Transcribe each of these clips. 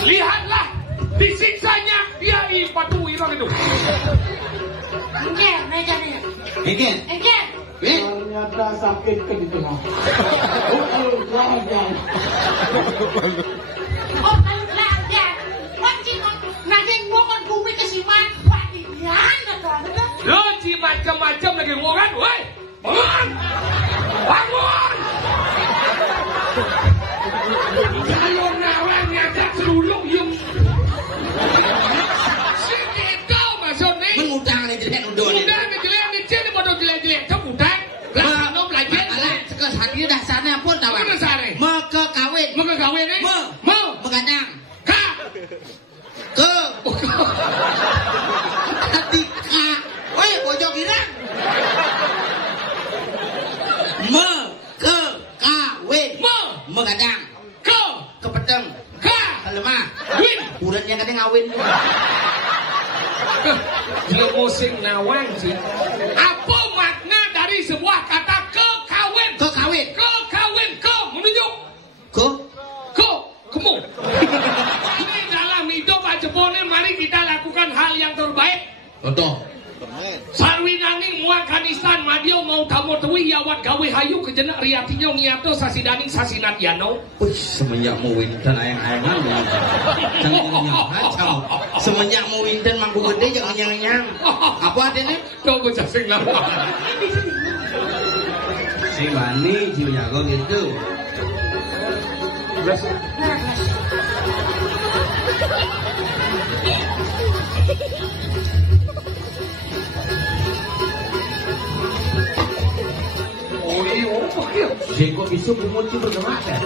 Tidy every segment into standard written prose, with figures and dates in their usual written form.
Lihatlah disiksanya dia ipatui orang itu. Engken, meja nih. Engken. Engken. Ternyata sakit ke di tengah. Oh, kalau latihan, wajib naging ngomong bumi kesiman, wadihan kan? Lo ci macam-macam lagi ngoran, woi, bangun, bangun. Kalau nawan ngajak serulung yung. Sini kau masuk nih. Mengutang nih jelek udah. Udah nih jelek nih cini bodoh jelek-jelek kamu utang. Lah nom lagi. Alah, sekes hati dasarnya pun tahu. Mana sare? Meke kawin. Mau kawin nih? Mau. Mengadang. Ka. Ke. Hati ka. Woi, pojok irang. Meke kawin. Mengadang. Ke. Kepeteng. Ka. Lemah. Win. Uratnya kadang ngawin. Dia musik nawang sih. Apa makna dari sebuah kata kekawin? Kekawin. Kekawin. Ke menunjuk. Kamu. Ini dalam hidup ajebone mari kita lakukan hal yang terbaik. Contoh. Sarwinani muang kanistan madio mau tamu tewi yawat gawe hayu kejenak riatinya ngiato sasidaning sasinat yano. Wih, semenjak mau winten ayang-ayangan jangan kacau. Semenjak mau winten mangku gede jangan nyang-nyang. Apa adanya? Tuh bocah sing lama. Si Bani jago gitu. Oh iya, Jenggot isu kumulti bergerak ya?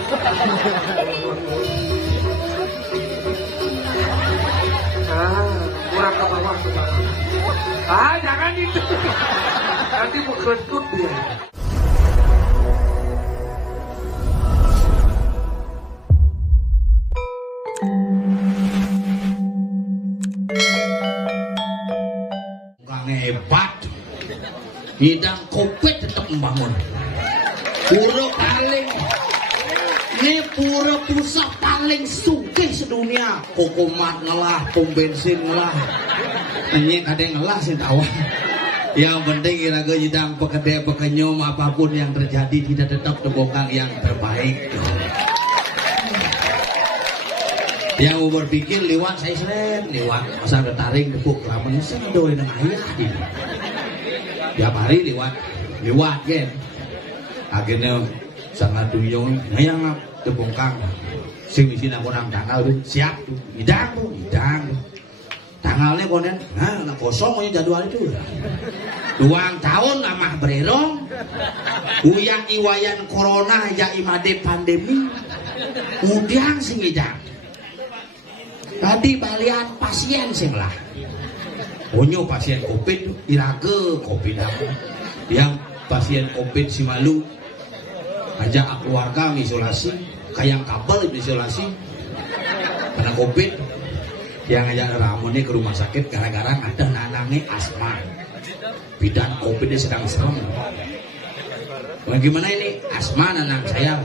Kurang ke bawah. Jangan itu. Nanti mengkentut dia. Orang hebat. Hidang kopet tetap membangun. Pura paling ini pura pusat paling sugih sedunia. Kokomat ngalah, pom bensin ngalah. Ini kadang ngalah sih tahu. Yang penting kira-kira hidang pekedai pekenyum apapun yang terjadi tidak tetap terbongkar yang terbaik. Yang mau berpikir lewat saya seret lewat masa tertarik tepuk kelamin sedoi dengan ayah ini. Tiap hari lewat kan. Akhirnya sangat tuyung yang terbongkar. Sing di sini aku nang tanggal tuh siap tuh hidang tanggalnya konen nah kosong aja jadwal itu. 2 tahun lama bererong. Uyang iwayan corona ya imade pandemi. Udang sing hidang. Tadi balian pasien sing lah. Onyo pasien COVID irage COVID aku. Yang pasien COVID si malu ajak keluarga isolasi, kayak kabel isolasi karena COVID. Yang ajak Ramone ke rumah sakit gara-gara ada nanangnya asma. Bidan COVID-nya sedang serem. Bagaimana ini asma nanang saya?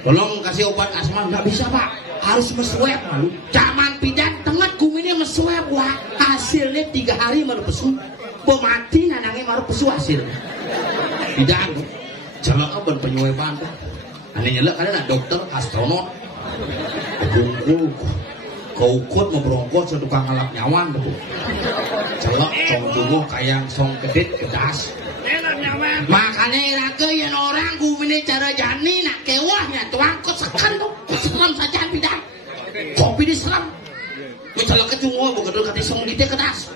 Tolong kasih obat asma. Nggak bisa pak, harus mesweb malu. Zaman bidan tengah kumini mesweb wah. Hasilnya 3 hari baru pesu. Pemati nanangnya baru pesu hasil. Bidan celak apa penyueban tuh. Aneh nyelak karena dokter astronot. Bungkul. Kau ikut memberongkot setukang ngalap nyawan tuh. Celak song tunggu kayak song kedit kedas. Makanya irake yang orang kumini cara jani nak kewahnya tuang kok sekan tuh. Serem saja bidan. Kopi diserem. Misalnya kecungu begitu kata song kita kedas.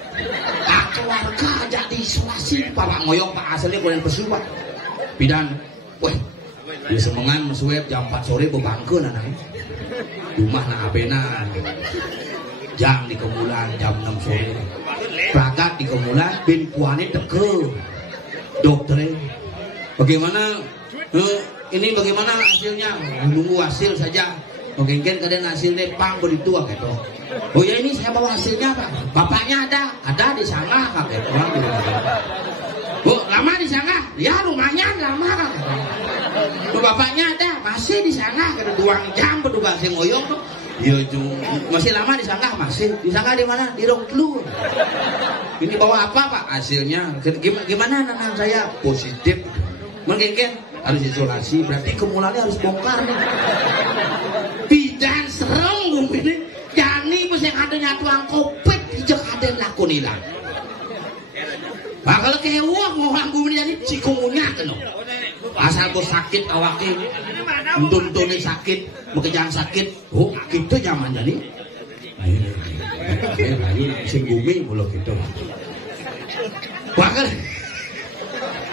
Keluarga aja diisolasi. Bapak ngoyong pak asli kuliah pesubat. Bidan, weh, di Semengan mesuep jam 4 sore bebangkeun anaknya. Rumah na apena. Jam di Kemulan jam 6 sore. Pragat di Kemulan bin puane teke. Dokternya, bagaimana? Ini bagaimana hasilnya? Menunggu hasil saja. Mungkin kadang hasilnya pang begitu gitu. Oh ya ini saya bawa hasilnya pak. Bapaknya ada di sana pak. Orang di rumah. Bu, lama di sana? Ya lumayan lama kan. Bapaknya ada masih di sana, kada 2 jam berdua sing ngoyong tuh. Iya masih lama di sana, masih di sana di mana? Di Rongtlu. Ini bawa apa Pak? Hasilnya gimana anak saya? Positif. Mungkin kan harus isolasi, berarti kemulannya harus bongkar nih. Bidan serem ini. Jani pas yang ada nyatuan kopet dijak ada lakon hilang. Nah kalau kewah mau nganggu ini jadi cikungnya kan. Asal bos sakit awaknya, tuntun sakit, bekerjaan sakit. Oh gitu zaman jadi. Ayo sing bumi mulut gitu. Bahkan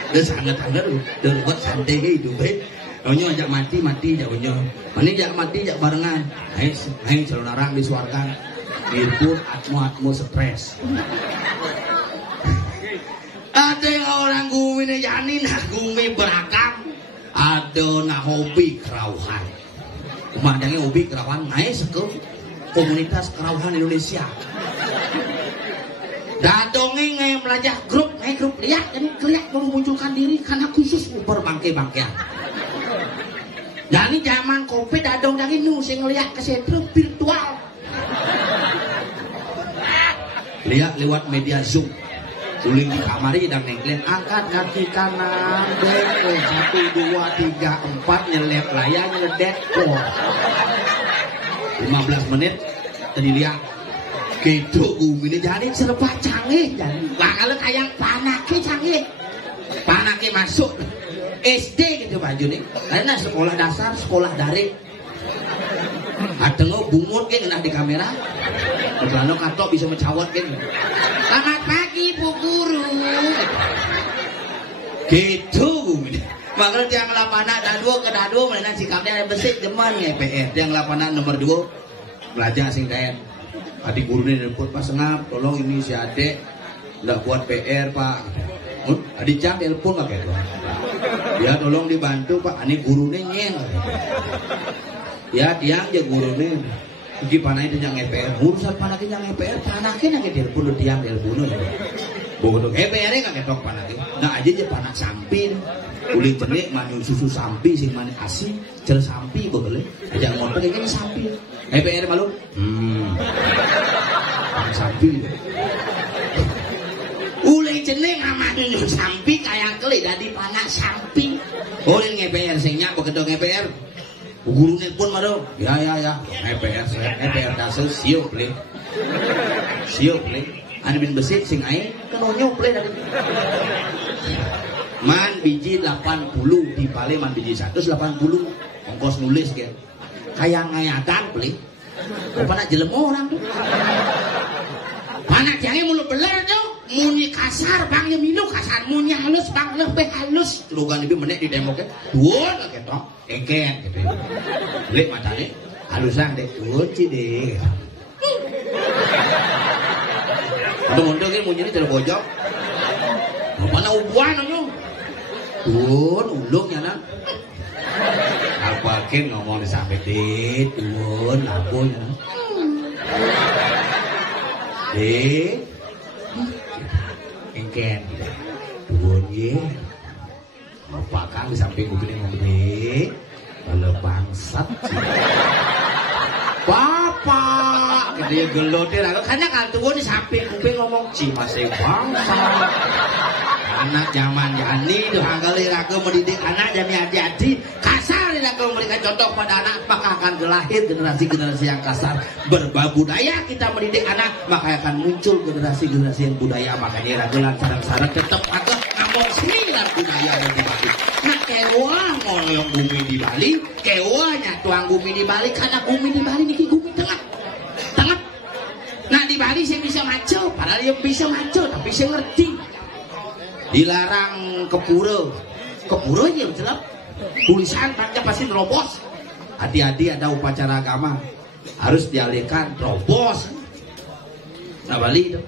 udah sangat-sangat udah buat santai hidup onyo ajak mati jauhnya. Mani ajak mati ajak barengan. Ayo calon orang disuarkan. Itu atmo stres. Ada yang orang gumi nih janin, gumi berakam. Ada nak hobi kerauhan. Kumandangnya hobi kerauhan naik ke komunitas kerauhan Indonesia. Dadongeng yang belajar grup lihat dan kelihatan memunculkan diri karena khusus berbangke-bangkean. Dan ini zaman Covid dadong lagi nu sing ngeliat kesetrum virtual. Lihat lewat media Zoom. Suling di kamari dan nengklin angkat kaki kanan bek 1 2 3 4 nyelip layar nyedek 15 menit tadi lihat gitu ini jadi serba canggih jadi kalau kayak panake masuk SD gitu baju nih karena sekolah dasar sekolah daring ada bungut kan enak di kamera kalau katok bisa mencawat kan selamat pagi Bu Guru gitu makanya yang lapangan dadu ke dadu mana sikapnya bersih deman ya PR yang lapangan nomor 2 belajar sing kayak adik guru ini nelpon Pak Sengap tolong ini si adek nggak buat PR Pak adik jam telepon nggak kayak ya tolong dibantu Pak ini gurunya nyeng ya tiang aja gurunya Iki panahnya dia yang EPR, urusan panahnya yang EPR, panahnya yang telepon lu tiang telepon lu. Bodoh EPR-nya nggak ketok panahnya, nah aja panah sampin, kulit cenik manu susu sampi sing mani asi, cel sampi boleh, aja ngotot kayak gini sampi, EPR malu, panah sampi. Kulit cenik manu sampi kayak keli dari panah sampi, orang EPR sing nyak begitu EPR. Guru nelpon maro, ya, EPR dasar siap le, ane bin besi sing ae kan nyok le dari, man biji 80 di pale man biji 180, ongkos nulis kan, kayak ngayatan le, apa nak jelem orang tuh, mana jangan mulut beler tuh, muni kasar bangnya minum kasar, muni halus bang lebih halus, lugan lebih menek di demoknya, dua lah ketok. Engken gitu. Lihat matanya halusan deh, cuci deh. Untung-untung ini munculnya terus bojok. Mana ubuan aja. Tuh, ulungnya nak. Apa ken ngomong sampai deh, tuh, lakunya. Deh, engken. Tuh, ye. Apa kan di samping begini ngomong kalau bangsat Bapak gitu ya gelotir karena kalau tuh di samping kuping ngomong masih bangsat anak zaman jani tuh kali ragu mendidik anak jadi hati-hati kasar ragu memberikan contoh pada anak maka akan lahir generasi-generasi yang kasar berbudaya kita mendidik anak maka akan muncul generasi-generasi yang budaya makanya ragu sarang-sarang tetap agak ngomong sinilah budaya dan dibagi nah kewa ngolong bumi di Bali kewanya tuang bumi di Bali karena bumi di Bali ini bumi tengah nah di Bali saya bisa maco padahal dia bisa maco tapi saya ngerti dilarang ke pura aja jelas tulisan tangga pasti terobos hati-hati ada upacara agama harus dialihkan terobos nah Bali itu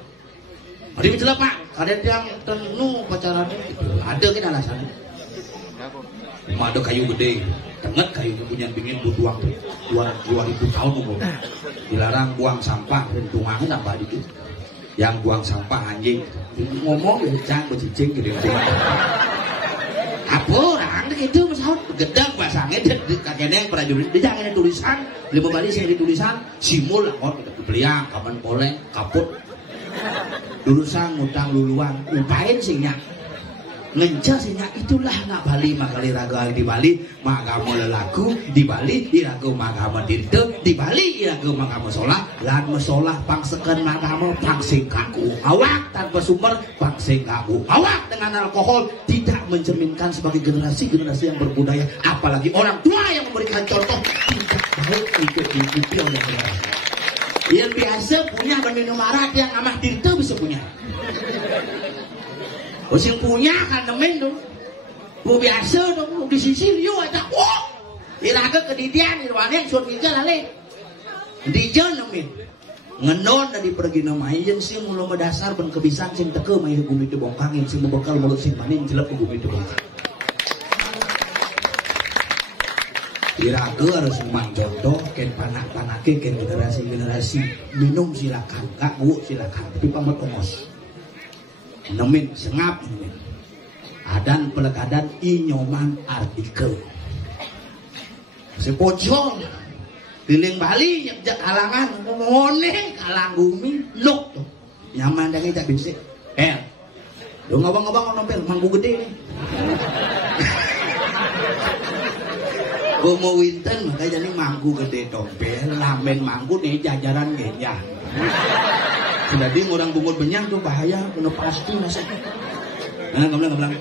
ada jelas Pak ada yang tentu upacaranya gitu ada kan alasannya ada kayu gede tenget kayu punya pingin butuang 2000 tahun umur dilarang buang sampah dan tungangan tambah itu yang buang sampah anjing ngomong ya jangan bercicing gitu Apa orang gitu pesawat gedang pasangnya kakeknya yang prajurit dia jangan tulisan 5 kali sing ditulisan simul lakon beliang kapan poleng kaput lulusan ngutang luluan upain singnya ngencah singnya itulah nak Bali makali raga di Bali makamu lelaku di Bali iraku makamu dirte di Bali iraku makamu sholah lan mesolah pangsekan makamu pangsing kaku awak tanpa sumber pangsing kaku awak dengan alkohol tidak mencerminkan sebagai generasi yang berbudaya apalagi orang tua yang memberikan contoh tidak baik untuk diikuti oleh generasi yang biasa punya minum arak yang amah dirte bisa punya yang punya kan nemen tuh bu biasa tuh di sisi liu aja iraga kedidian irwane suat mingga lale di jan nemen ngenon dari pergi nama ayen sih mulu mendasar ben kebisan sing teke mah gumi teu bongkangin sing bekal mulut sing panin jelek gumi teu bongkang iraga harus manjodoh ken panak-panake ken generasi minum silakan gak bu silakan tapi pamet omos nemin sengap nemin adan pelekadan inyoman artikel sepojol keliling Bali nyejak halangan ngone kalang bumi nuk tuh nyaman dan tidak bisa lu ngabang-ngabang nompel manggu gede nih gua mau winten makanya jadi manggu gede tompel lamen manggu nih jajaran genya jadi orang bungut benyang tuh bahaya kena pasti masa nah ngomong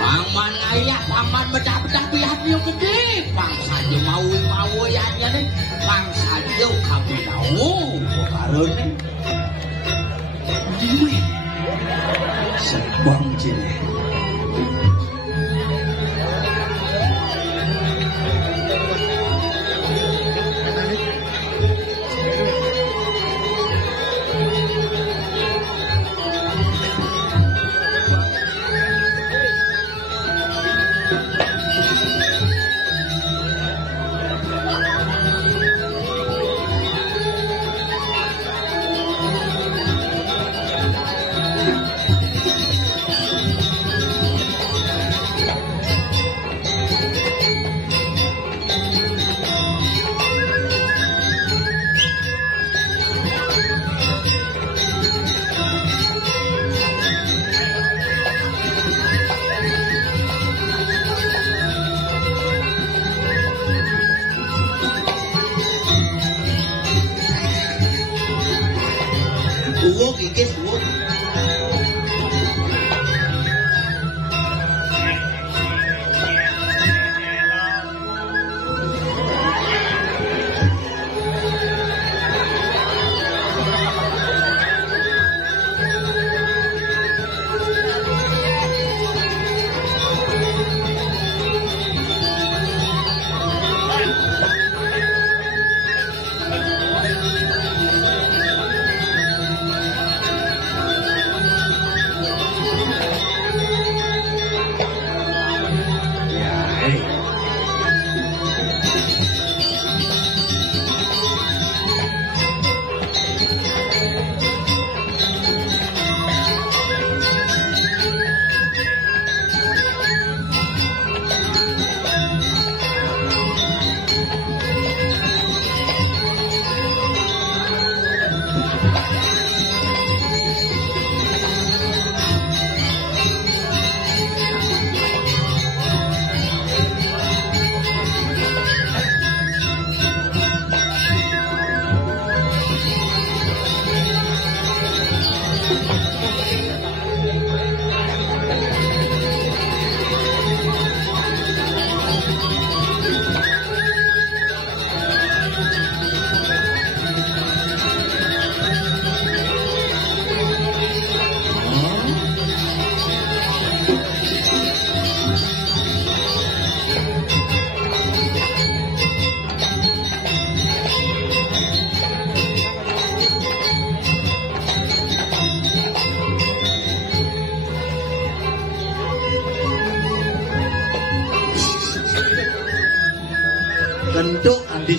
paman ayah paman bedak-bedak pihak yang gede bangsa aja mau ya nih bangsa aja kami tahu baru nih sebang cile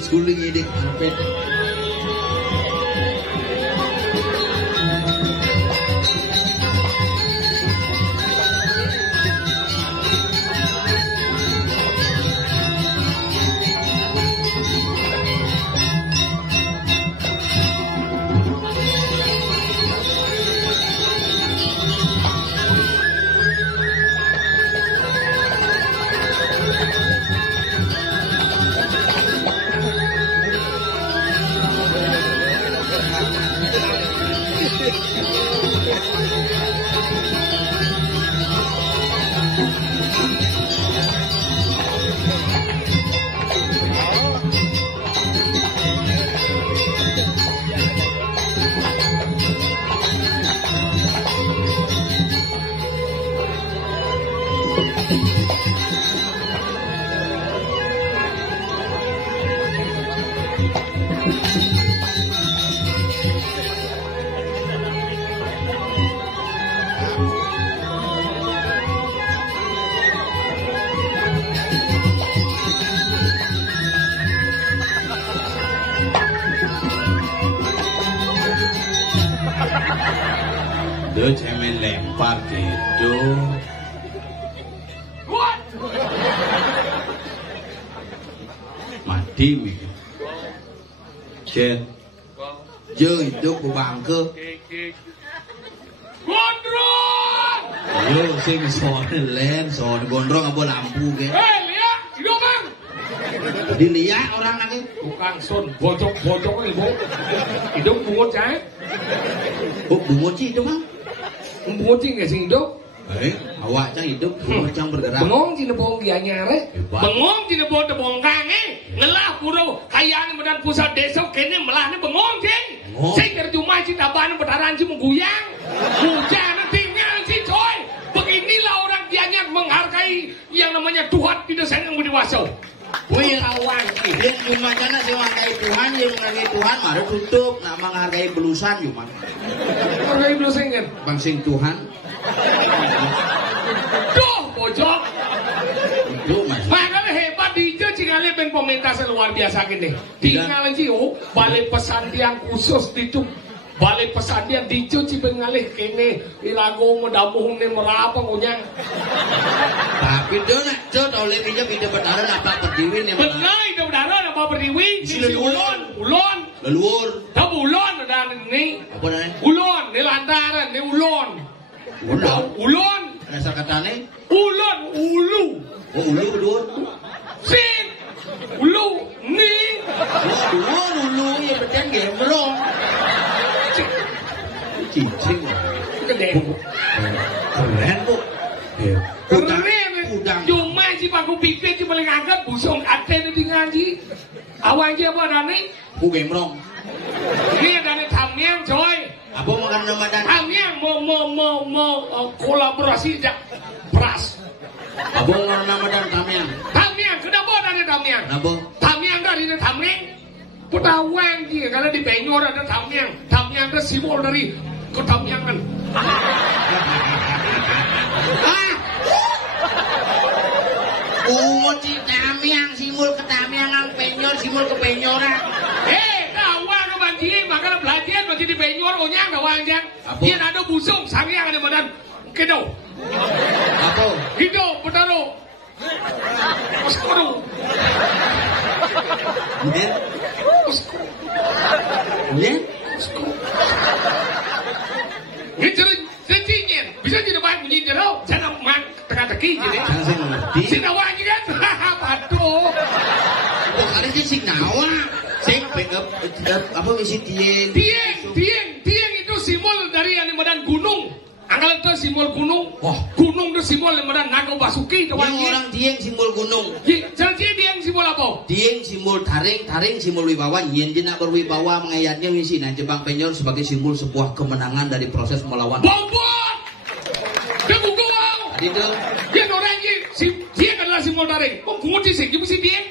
suling ini karpet. Dia cemen lempar gitu. Mati mikir. Cek. Je itu ku bangke. Gondrong. Yo sing sore len, sore gondrong apa lampu ke. Lihat, hidup bang. Dilihat orang lagi. Tukang son, bocok ibu. Hidup bungut cahaya. Oh, bungut sih itu bang. Bungut sih nggak sih hidup. Awak cang hidup, bungut cang bergerak. Bengong cina bohong dia nyare. Hebat. Bengong cina bohong tebong kange. Ngelah puro kayaan medan pusat desa kene melah ni bengong cing. Oh. Saya kerjumah cita ban betaran sih mengguyang. Hujan tinggal sih coy. Beginilah orang Gianyar menghargai yang namanya Tuhan di desa yang dewasa. Wih, awan. Yang cuma jana sih menghargai Tuhan, yang menghargai Tuhan, mari tutup. Nak menghargai belusan, cuma. Menghargai belusan kan? Bangsing Tuhan. Duh, bojok. Itu mas. Makanya hebat DJ Cingali ben pementas luar biasa gini. Tinggal sih, balai pesandian khusus itu. Balai pesandian DJ Cingali kene ilago mudamuh ne merapa ngunyang. Tapi dia nak jod oleh pinjam ide bertaran apa berdiri nih. Benar ide bertaran apa berdiri? Si ulon. Leluhur. Tahu ulon ada ni. Apa namanya? Ulon, ni lantaran, ni ulon. Ulon. Dasar katanya? Ulon, ulu. Oh, ulu kedua. Sin. Ulu, ni. Ulu, ya betul gemrong. Cicing. Gede. Keren bu. Keren. Cuma si Pak Kupikir cuma ngangkat busung ate di ngaji. Awan aja apa dani? Bu gemrong. Ini dani Tamyang coy. Apa makan nama dan? Tamyang mau kolaborasi jak pras. Apa makan nama dan Tamyang? Tamyang kenapa dani Tamyang? Kenapa? Tamyang dari Tamyang. Putawang dia kalau di Bengor ada Tamyang. Tamyang itu simbol dari ketamyangan. Moci Tamyang simbol ketamyangan, penyor simbol kepenyoran. Tawang ke banjir, makanya belajar banjir di Bengor onyang tawang jang. Dia ada busung, sangyang ada badan. Kedo. Apa? Kedo, petaro. Oskoro. Kemudian? Kemudian? Ini jadinya bisa jadi baik bunyi jero, jangan mang teka-teki jadi. Jangan mengerti. Sinawa juga kan, aduh. Kali ini Sinawa, sing backup apa misi Tieng. Tieng itu simbol dari yang medan gunung. Anggalan itu simbol gunung. Wah, gunung itu simbol yang medan Nago Basuki. Yang orang Tieng simbol gunung. Jadi Tieng simbol apa? Tieng simbol taring simbol wibawa. Yen dia nak berwibawa mengayatnya misi. Nah, Jepang Penyor sebagai simbol sebuah kemenangan dari proses melawan. Bobot! Dia buku wow! Itu. Yang orang ini, Tieng adalah simbol taring. Kok gunung di sini mesti Tieng?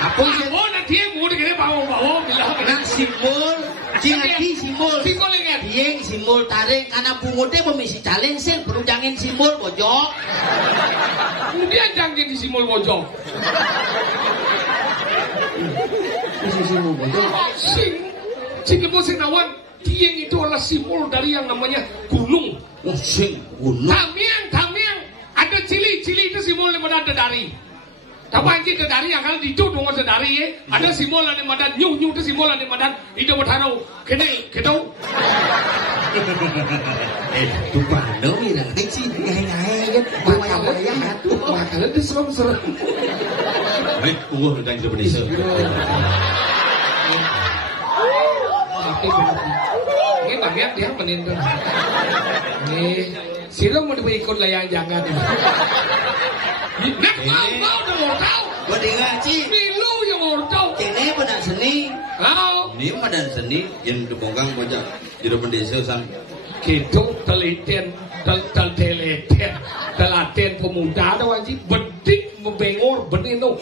Apa sih? Oh, nah Tieng gunung kena bawa bilang. Nah, simbol. Lagi simbol. Simbol yang Tieng simbol taring. Karena pungutnya pemisi caleng sen. Perlu jangan simbol bojok. Kemudian jangan di simbol bojok. Sing Lemong Sing Nawang, Dieng itu adalah simbol dari yang namanya gunung. Gunung. Tamiang, ada cili itu simbol daripada dedari. Tapi anjing dedari yang kalau dicu dong dedari ya, ada simbol daripada nyung itu simbol daripada itu bertaruh. Kene, ketau. Tu pano bilang, sih ngai Makanya dia serem-serem. Tunggu udah Indonesia. Tapi ini banyak dia menindang. Nih, sila mau ikut layang jangan. Nak mau udah mau tahu. Gua dengar Ci. Milu yang mau tahu. Kene pada seni. Tahu. Ini pada seni yang dibongkang bocah di depan desa san. Gitu teliten telaten pemuda ada wajib bedik membengor benino.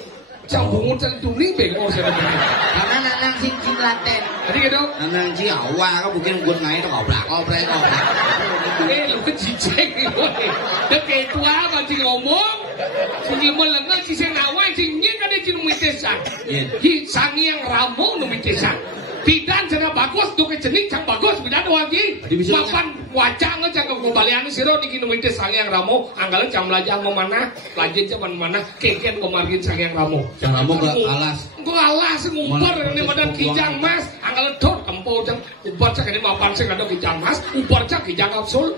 Cambungun dan tuni bengor saya benar. Karena nanang sing laten. Tadi gitu. Nanang Ci awak kan bukan buat ngai itu ngobrol. Lu keciceng gitu. Dek tua macam ngomong. Sini melengah si Senawan sini kan dia cuma mitesan. Hi sangiang ramo nu mitesan. Pidan cara bagus tuh kejenik cang bagus pidan lagi. Mapan wajang aja ke kembalian siro di kini mites sangiang ramo. Anggalan cang lajang mana? Lajeng zaman mana? Keken kemarin sangiang ramo. Cang ramo gak alas. Gak alas ngumpar ini badan kijang mas. Anggalan dot tempo cang upar cang ini mapan sing ada kijang mas. Upar cang kijang kapsul.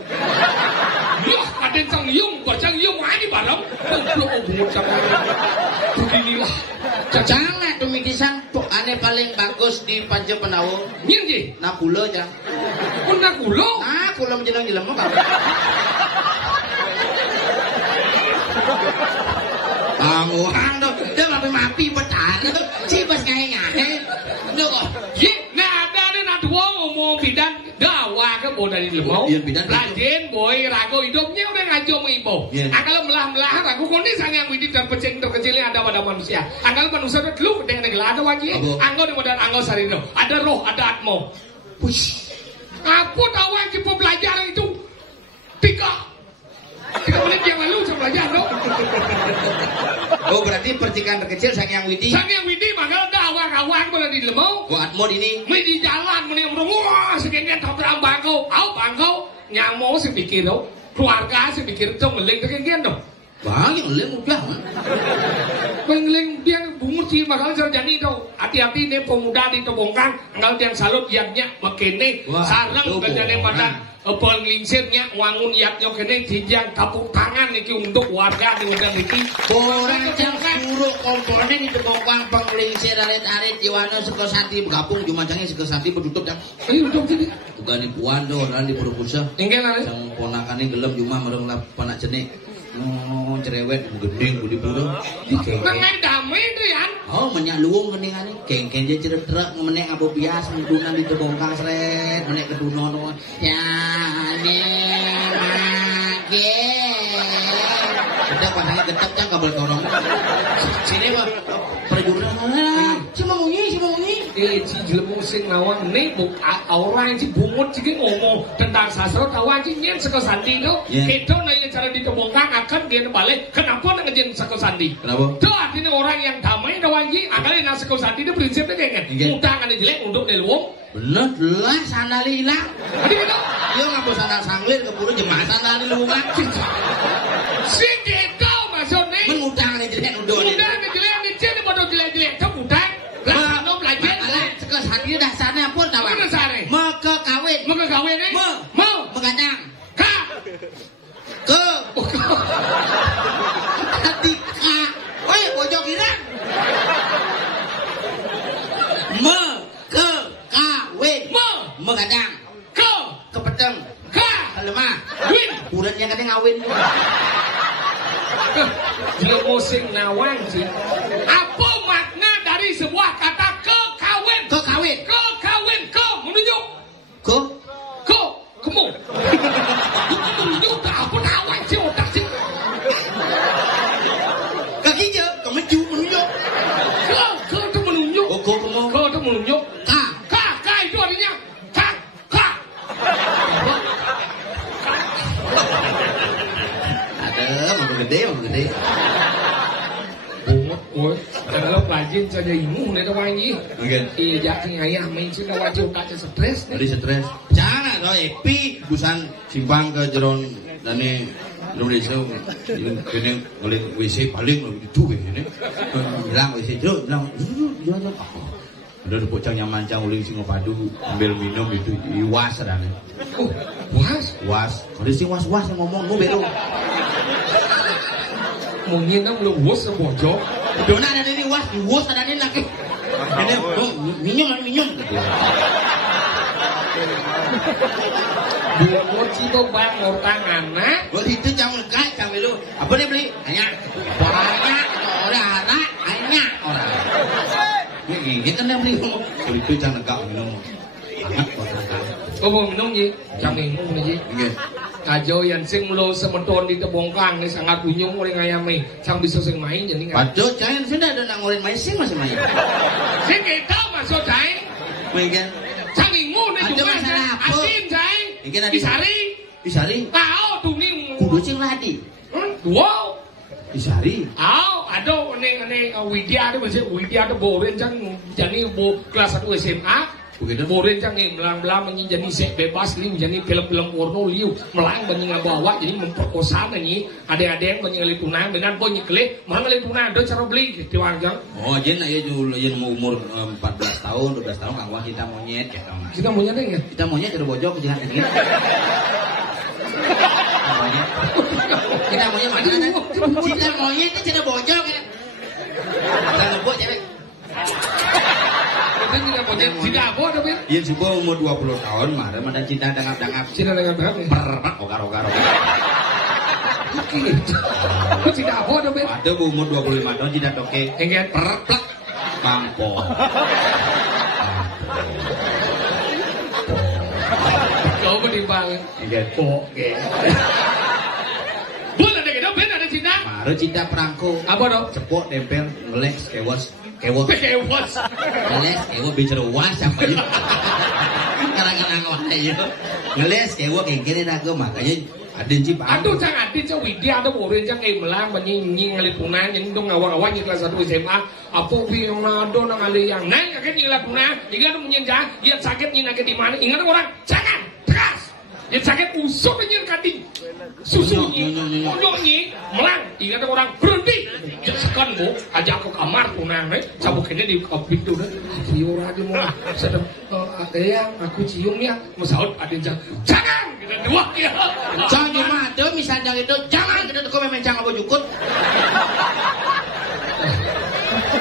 Yah kaden cang yung upar cang yung ini barang. Belum obungut cang. Beginilah. Jangan tuh mikisan tuh aneh paling bagus di Panca Penawung. Nyinji. Nakulo cang. Pun nakulo. Nakulo menjelang-jelang mau kamu. Panguang tuh, dia mapi betar. Cibas ngai-ngai. Itu kok. Ye, nah ada dua ngomong bidan dawa ke boda di lemau. Iya bidan. Lajen boy rago hidupnya udah ngajo sama ibu. Kalau melah-melah rago kondisi sang yang widit dan peceng terkecilnya ada pada manusia. Anggal manusia itu lu dengan negala ada wajib. Anggo di modal anggo sarino. Ada roh, ada atmo. Push. Aku tahu wajib pelajaran itu 3 menit yang lalu saya belajar dong. Oh berarti percikan terkecil sang yang widi. Sang yang widi maka dawa kawan boleh di lemau. Gua atmo ini. Mei di jalan meni ngomong wah sekian tabrak bangkau. Au bangkau nyamo sih pikir dong. Keluarga sih pikir dong meleng sekian dong. Bang yang meleng udah. Meleng dia bungut sih makanya sarjani dong. Hati-hati nih pemuda di tebongkang. Enggak yang salut yaknya makene sarang kerjanya pada penglingsirnya wangun yaknya kene dijang kapuk tangan niki untuk warga di undang niki. Orang yang suruh komponen di tebongkang penglingsir arit-arit jiwano seko santi gabung cuma jangan seko santi bertutup dah. Ini udah jadi. Bukan di puan doh, dan di Purwokerto. Enggak lah. Yang ponakannya gelem cuma mereng lah panak jenik. Cerewet gedeng budi purung. Mengen damai itu ya. Oh menyak luwung keningane. Geng-geng je ceredrek menek apa bias mendunan di tebongkang sret menek kedunon. Ya ne mage. Udah pasangnya gedek cang kabel korong. Sini mah perjuangan. Cuma munyi. Ci Lemong Sing Nawang nih orang yang bungut sih ngomong tentang sastra kawan sih nyen seko sandi itu. Itu nanya cara ditebongkang akan dia balik. Kenapa ngejen seko sandi? Kenapa? Tuh artinya orang yang damai kawan sih. Akalnya nang seko sandi itu prinsipnya kayak gini. Utang ada jelek untuk nelwong. Bener lah sandali hilang. Aduh gitu. Dia ngapus sandal sanglir keburu jemaah sandali lu kan. Sing gitu maksudnya. Mengutang nih jelek udah. Utang ada jelek ada jelek bodoh jelek kamu utang. Lah no belajar. Seko sandi dasarnya pun tahu. Mana dasarnya? Maka kawin. Mau kawin nih? Mau. Mengandang. Ka. Ke. Ketika. Woi pojok irang. Ke. Kawin. Mengandang. Ke. Kepeteng. Ka. Lemah. Win. Uratnya katanya ngawin. Lemong Sing Nawang sih. Apa makna dari sebuah kata kekawin? Kekawin. Kekawin. Ke menunjuk. Kamu. Menunjuk tak apa nawang sih otak sih. Kaki je. Kemeju menunjuk. Ke itu menunjuk. Ke kamu. Ke itu menunjuk. Ka itu artinya. Ka. Ada, mau gede. Bungut, boy. Kalau pelajar jin saja imu nih tuh wangi. Iya jadi ayah main sudah wajib kaca stres. Jadi stres. Jangan loh epi busan simpang ke jeron dani Indonesia ini ngeliat WC paling itu ini bilang WC jero bilang udah bocah nyaman cang uling singo padu ambil minum itu iwas adane. Was kalau sing was ngomong mau belo mau nyenam lu was sebojok dona ada ini was adane lagi ini minum dua mochi tuh bang mau tangan nak buat itu jangan lekai jangan lu apa dia beli banyak orang banyak orang ini kan dia beli kalau itu jangan legak minum hangat buat mau minum je jangan minum je kajo yang sing lo semeton di tebongkang ni sangat bunyung oleh ngayami sang bisa sing main jadi nggak pajo jangan sudah ada nangurin main sing masih main sing kita masuk cai main kan sang imu ni juga asin cai Isari. Tahu tuh nih. Kudu sing ladi. Wow. Isari. Ada Widya ada masih Widya ada boren cang jadi kelas 1 SMA. Begitu boren cang nih belang menjadi sek bebas liu jadi film-film porno liu melang banyak ngabawa jadi memperkosa nih ada-ada yang banyak tunang dengan boy nyekle mana tunang ada cara beli gitu aja. Oh jen aja jen mau umur 14 tahun 12 tahun kang wah kita monyet ya kang. Kita monyet ya? Kita monyet ada bojok jangan ini. Kita monyet mana? Kita monyet itu ada bojok ya. Kita ngebut cewek. Kita juga monyet tidak apa ada ber? Iya subuh umur 20 tahun marah mana cinta dangap-dangap. Cinta dangap-dangap. Perpak ogar-ogar. Kok tidak apa ada ber? Ada umur 25 tahun cinta toke. Enggak perpak. Mampo. Kau menimbang. Enggak. Oke. Boleh ada gitu, ben ada cinta. Mare cinta perangko. Apa dong? Cepok tempel ngeles kewas. Ngeles kewas bicara was apa ya? Karangan wae ya. Ngeles kewas kayak gini dah gue makanya adin cip. Aduh cang adin cang Widya ada boren cang melang nying ngalipunan jadi dong ngawang-ngawang kelas 1 SMA. Apa wi ngado nang ali yang nang kakek ngalipunan. Ingat menyenjang, dia sakit nyinake di mana? Ingat orang jangan tegas. Dia sakit usuk nyir kading. Susunya, onyoknya, melang. Ingat orang berhenti. Jangan sekan bu, ajak ke kamar tunang deh. Cabuk ini di pintu deh. Cium aja mau sedang. Yang aku cium ya. Musaud ada jangan. Kita dua ya. Jangan gimana? Tuh misalnya itu jangan kita tuh memang jangan bojukut.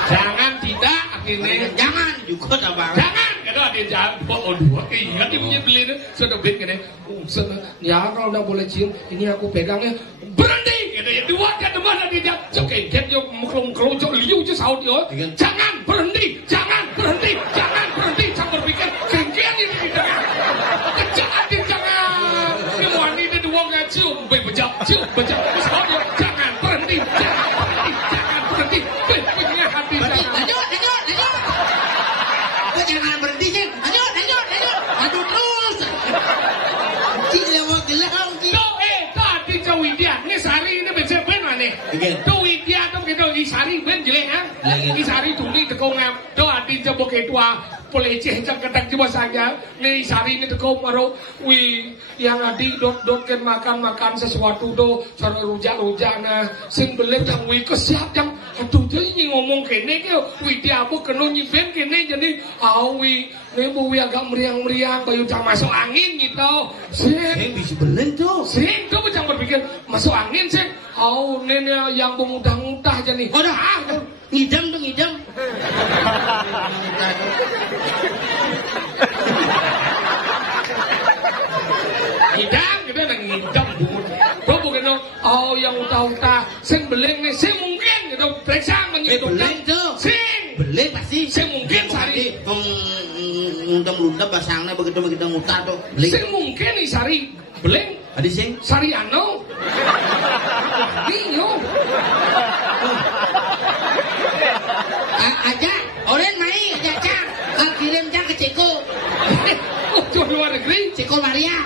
Jangan tidak akhirnya jangan juga abang. Jangan ada jangan dua ingat dia punya beli itu sudah bed gini. Ya kalau udah boleh cium ini aku pegangnya berhenti gitu ya dua dia depan ada dia oke get yo mukrom jok liu je saud yo jangan berhenti jangan berhenti jangan berpikir kengkian ini tidak jangan ini wanita dua nggak cium bejak saud yo jangan berhenti punya hati lanjut jangan berhenti sih lanjut aduh terus tadi cah Widya ini Sari ini bisa benar nih tuh Widya tuh gitu Isari ben jelek kan Isari tuh nih tekong ngam tuh adi cah bokeh tua peleceh cah ketak coba saja nih Isari ini tekong maro wih yang adi dot kan makan sesuatu tuh cara rujak nah sing belek yang wih kesiap yang aduh jadi ngomong kene ke Widya aku kena nyiben kene jadi awi nih bu agak meriang bayu cang masuk angin gitu sing bisa beleng tuh sing tuh cang berpikir masuk angin sing nenek yang memudah-mudah jadi udah ngidam ngidam gitu nang ngidam bu bukan yang utah sing beleng nih sing mungkin gitu periksa menyebutkan beleng tuh sing beleng pasti sing mungkin Sari undang-undang pasangnya begitu mutar tuh sing mungkin nih Sari beleng adi sing Sariano Iyo aja oren mai aja cang kirim cang ke Ceko tuh luar negeri Ceko Maria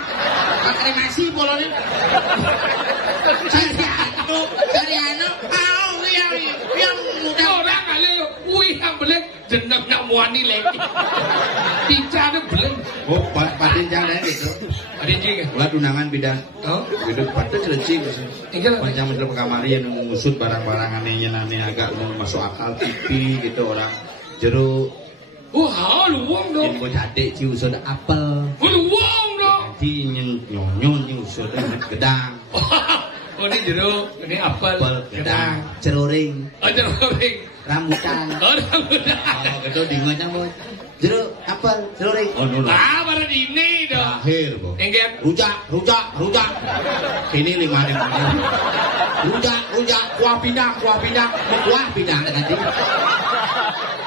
kremasi polonin Sariano yang mudah orang kali wih yang jeneng nak muani lagi. Bicara belum. Oh, Padin jangan gitu. Ada juga. Ulah tunangan bidan. Oh, Hidup pada celeci gitu. tinggal. Macam macam kamari yang mengusut barang-barang aneh agak masuk akal TV gitu orang. Jeruk. Wah, luang dong. Yang buat adik cium soda apel. Luang dong. Nanti nyonyon cium soda gedang. Oh, ini jeruk, ini apel, Gedang. Ceruring. Oh, jeruk. Rambutan. Oh, rambutan. Oh, gitu dingo nyambut. Jeruk, apel, ceruring. Oh, nuna. Ah, baru ini dong. Akhir, Bu. Engget. Rujak. Ini 5.000. Rujak, kuah pinang. Kuah pinang nanti.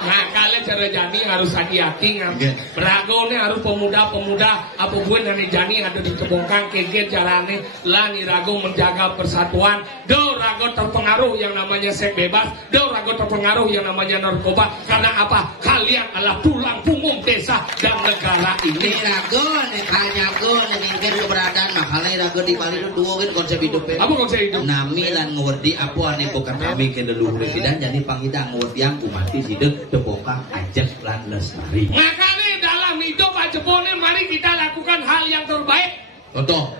Nah, kalian cara jani harus hati-hati Nggih. Beragone harus pemuda-pemuda apa buat nani jani ada di kebongkang keget jarane lah ni rago menjaga persatuan. Do rago terpengaruh yang namanya seks bebas, do rago terpengaruh yang namanya narkoba. Karena apa? Kalian adalah tulang punggung desa dan negara Ini ini. rago nih kanyago nih ingin keberadaan makanya rago di Bali itu dua kan konsep hidupnya. Apa konsep hidup? Nami lan ngewerdi apa ane bukan kami ke leluhur dan jadi panghidang ngewerdi yang mati sidek tebongkang ajak lan lestari. Makanya dalam hidup ajebone mari kita lakukan hal yang terbaik. Contoh,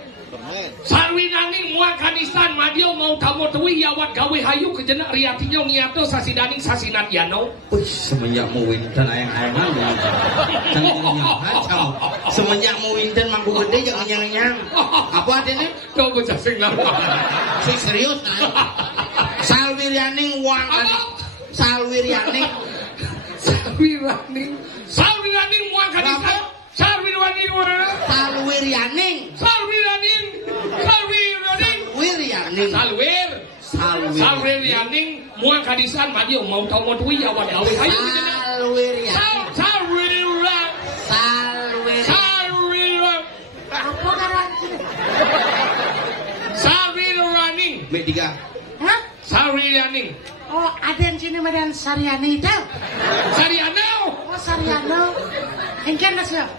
Sarwinani muang kanistan madio mau tamo tewi yawat gawe hayu kejenak riatinya ngiato sasidaning sasinat yano. wih semenjak mau winten ayang-ayangan jangan kacau. Semenjak mau winten mangku gede jangan nyang-nyang. Apa adanya? Tuh bocah sing lama. Sing serius nah. Salwiryaning uang kan. Salwiryaning Sarwiraning muang kanistan. Sarwiraning Salwiryaning Sarwiraning muang kanistan madio mau tau mau tuwi ya wad gawe hayu kejenak. Apa garansi? Sarwiraning Mek tiga. Hah? Sarwiraning Oh, ada yang sini medan Saryani itu. Sariano. Oh, Saryano. Engken dah siap.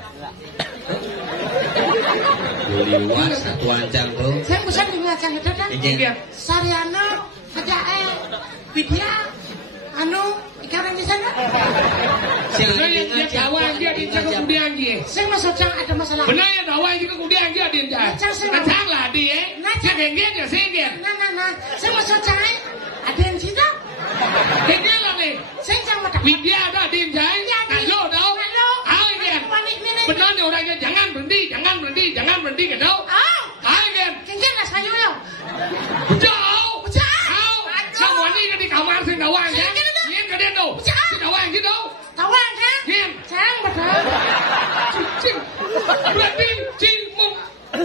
Liwas satu ancang tuh. Saya bisa dengar macam itu kan? Iya. Saryano, ada Widya, anu, ikan di sana. Benar yang kawan dia di kemudian dia. Saya masuk cang ada masalah. Benar yang kawan dia kemudian dia dia. Nacang lah dia. Nacang dia sih. Nah. Saya masuk cang. Ada yang sini. Dia lah ni. Saya cang mata. Widya ada dia jai. Halo dah. Halo. Hai kan. Benar ni orangnya jangan berhenti ke tau. Oh. Hai kan. Kengken lah saya lo. Jauh. Semua ni kan di kamar sing kawan kan. Ngin ke dia tu. Si kawan gitu. Kawan kan? Ngin. Cang betul. Cing. Berarti cing mau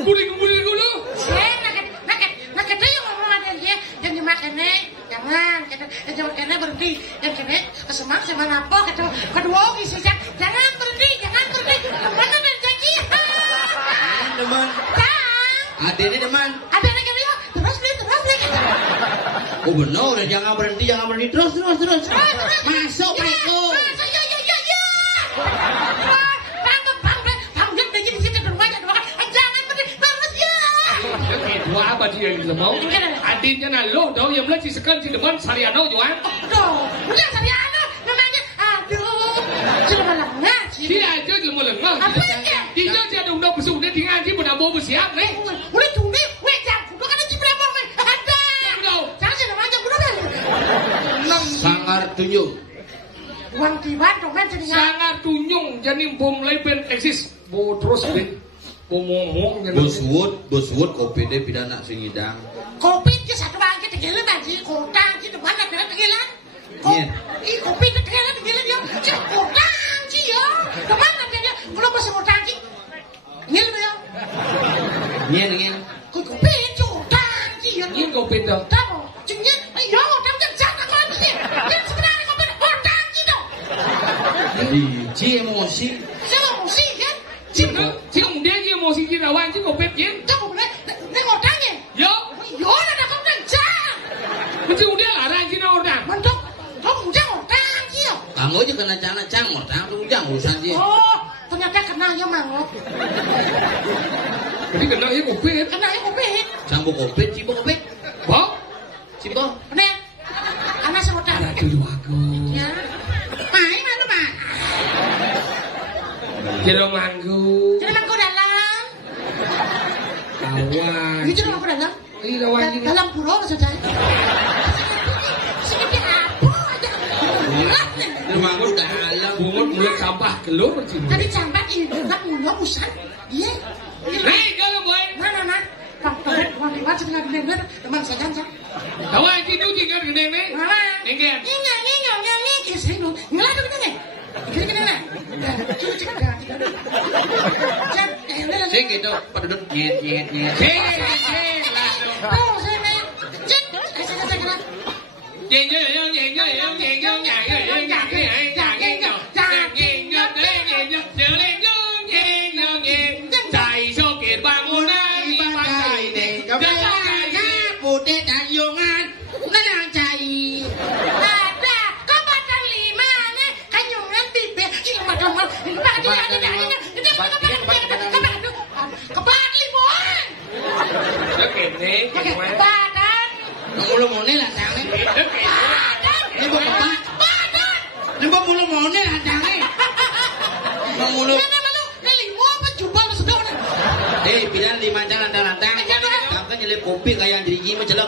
guling dulu. Saya nak kata yang ngomong ada dia yang dimakan jangan kata berhenti dan kena kesemang sama lapo kata kedua isi jangan berhenti kemana dan janji Deman. Adene deman. ada lagi dia terus Oh benar, udah jangan berhenti terus. Masuk mereka. Panggil lagi di situ rumahnya jangan berhenti terus ya. Dua apa dia yang mau? Adinnya nak lo tahu yang mula cisekan ci depan Sariano jual. Aduh, bukan Sariano namanya. Aduh, cuma lengah sih. Dia aja cuma lengah. Apa dia? Dia je ada undang besuk dia tinggal di mana bawa bersiap ni. Udah tunggu, weh jam. Udah kan di berapa weh? Ada. Jangan sih namanya udah kan. Sangar tunjuk. Uang tiba domen jadi Sangat tunyung jadi bom leben eksis. Bo terus ben. Bo ngomong Bos Wood kopi deh pidana sing hidang. kopi ke satu bangkit tegelan aja, kotang gitu mana kena tegelan. Iya. Kopi tegelan dia. Cek kotang sih ya. Kemana dia? Belum masih kotang sih. Ngil dia. Ngin. Kopi kotang sih ya. Ini kau pindah. Tahu, cengnya, ayo, tahu jangan kau sih. Yang sebenarnya kopi kotang gitu. Ci emosi. Saya emosi kan? Chỉ có một đứa như một sinh viên nào anh chứ không biết kiến. Tahu boleh, ni kotang ya. Yo, Yo, ada kotang cang. mình chỉ một đứa là anh chứ đâu đã. Mantuk, kau jangan kotang sih ya. Kamu aja kena cang mau tuh jangan urusan dia. Oh, ternyata kena ya mangok. Jadi kena ini một biết. Kena ya kopi. Cambu kopi, cibo kopi. Bố, Cibo. Bener. Anak serotan. ada tu aku. Ya. Mai mana Jero manggu. Jero manggu dalam. Kawan. Ini jero manggu dalam. Iya kawan. Dalam pura maksudnya. Sedikit apa aja. Jero manggu dalam. Bungut mulai sampah keluar sini. Tadi sampah ini nak mulut usan. Iya. Hei kalau boy. Mana? Wangi banget setengah gede teman saya jangan. Kawan itu juga gede nih. Mana? Nengken. Ini kisah lu. Ngelah tuh gede. Gede nah. Sing gitu, peduduk nyet. Oh, sini. Cek. Putih dayungan nenang cai. Ada kabupaten 5 nih kanyungan tipe. Ini macam-macam. Kebat limuan. Kene. Kebadan. Mulu mone lah tange. Ini kok kebat. Ini kok mulu mone lah tange. Mulu. Ini malu limu apa jubal sudah. Bilang 5 jalan lantang. Kan nyelip kopi kayak dirigi mencelok.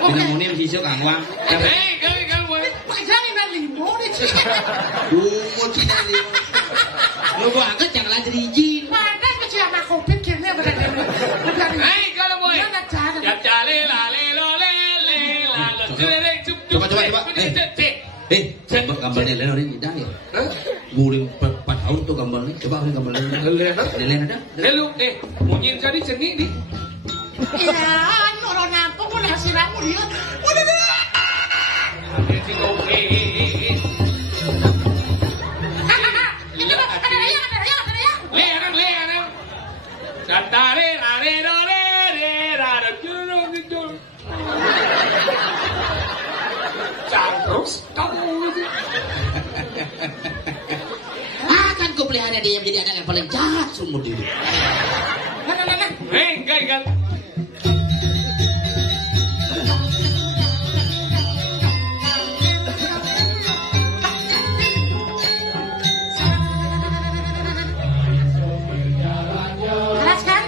Bila mone mesti kangwang. Hei kalau boy. Pasang ini limu nih. Umut kita limu. Lu gua angkat jangan dirigi. Mana kecil anak kopi kene berada. Hei kalau boy. Ya cale lale lole lale. Coba. Gambarnya Lena ini dah ya. Guling 4 tahun tuh gambarnya. Coba gambar Lena ada. Hello, munyin tadi cengik nih. Iya, orang nampung pun hasil aku dia. Udah. Oke. Lena. Cantare are terus kamu Akan ku pelihara dia menjadi anak yang paling jahat seumur hidup. Hei, enggak. Keras kan?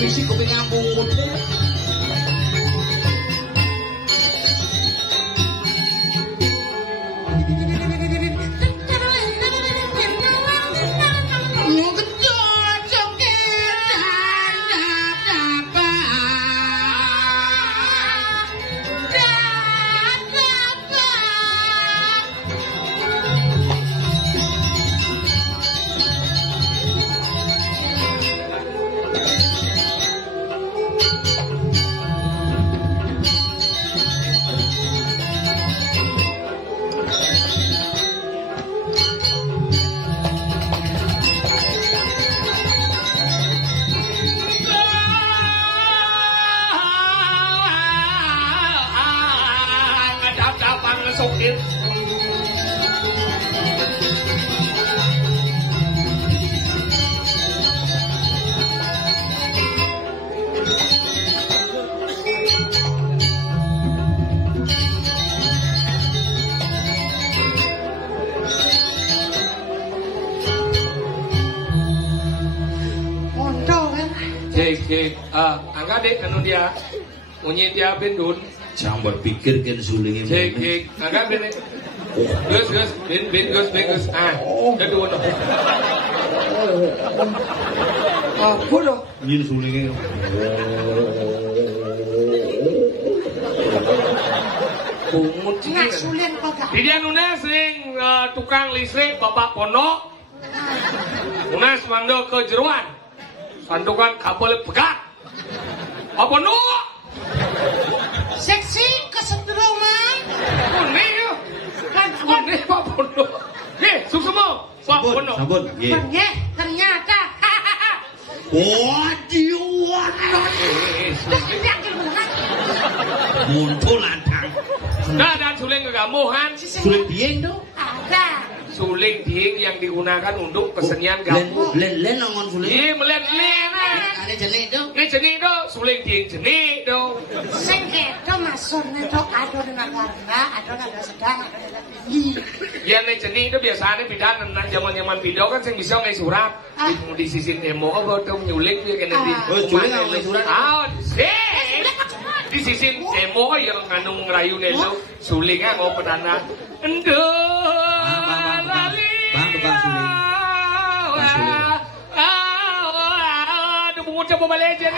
Isi kuping ngambung. Angga dek anu dia munyi dia bendun Jangan berpikir kan sulingnya. Cek angga dek gus ben kedua no apa dong Ini sulingnya kumut Nggak sulit kok gak? di dia nunas sing tukang listrik bapak pondok nunas mando ke jeruan santukan kabel pegat apa nu Seksi kesetruman. kuning ya kuning pak pondok suksemo pak pondok sabun Benyeh ternyata. Wadiuan muncul lantang nah dan suling kegamuhan suling dieng dong Ada. suling dieng yang digunakan untuk kesenian gamuh len nongon suling iya melihat nek jenik to. Nek jenik to suling dieng jenik to. Sing kedo maksudnya to adon nagarna, adon nada sedang, adon nada tinggi. Ya nek jenik to biasane bidan nang zaman-zaman video kan sing bisa ngai surat. Di sisi demo apa to nyuling piye kene di. Oh, juling ngai surat. Ah, di sisi demo yang nganu ngrayune lu sulinga ngo pedana. Endo. Bang tukang suling. Aduh, coba balik aja.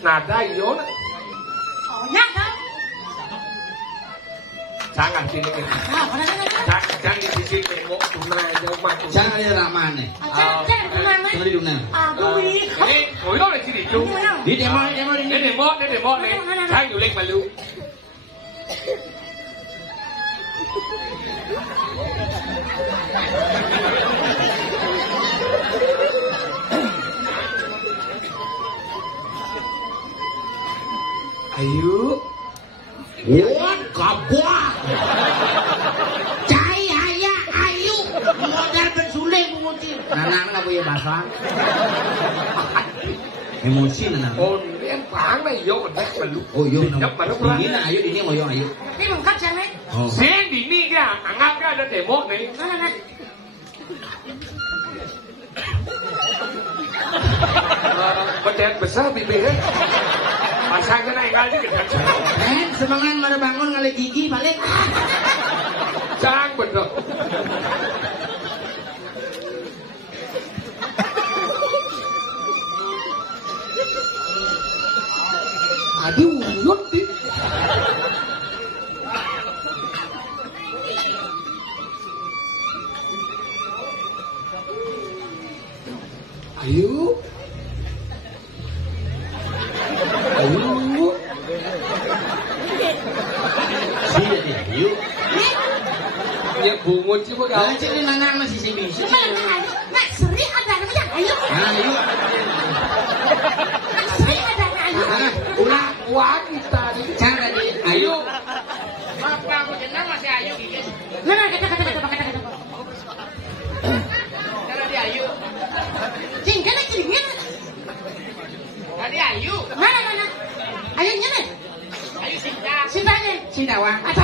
Nada iyo na. Oh, nada. Jangan sini kan. Jangan di sisi tengok tunai jauh mati. Jangan ada ramane. Jangan tunang. Jangan di tunang. Aduh. Ini koyo di sini tu. Di demo Ini demo ni. Jangan nyulik malu. Ayo. Wah, kabah. Cai aya ayu. Modal bersuling mengucil. Nanang lah punya bahasa. Emosi nanang. Oh, ini pang na iyo kan malu. Oh iya. Nyap malu pula. Ini na ayu, ini ngoyo ayu. Ini mengkat jangan. Oh. Sen di ni kan, anggap kan ada demo ni. Mana. Bedet besar bibir. Pasang kena ingat juga. Semangat mana bangun ngale gigi balik. Jangan bener. Aduh, urut di. Ayo. Ayo. Sini dia, ayu. Ya bungut sih kok. Lah cek nanang masih sini. Nak seri ada namanya ayo. Ayu. Nak seri ada ayo. Ulah kuat kita ni. Cara dia, ayu. Bapak aku jenang masih ayu gigi. Mana kata. Cara dia ayu. Tinggal kirimnya. Tadi ayu. Mana? Ayunya nih. Ayu Sinta. Sintanya. Sindawa. Apa?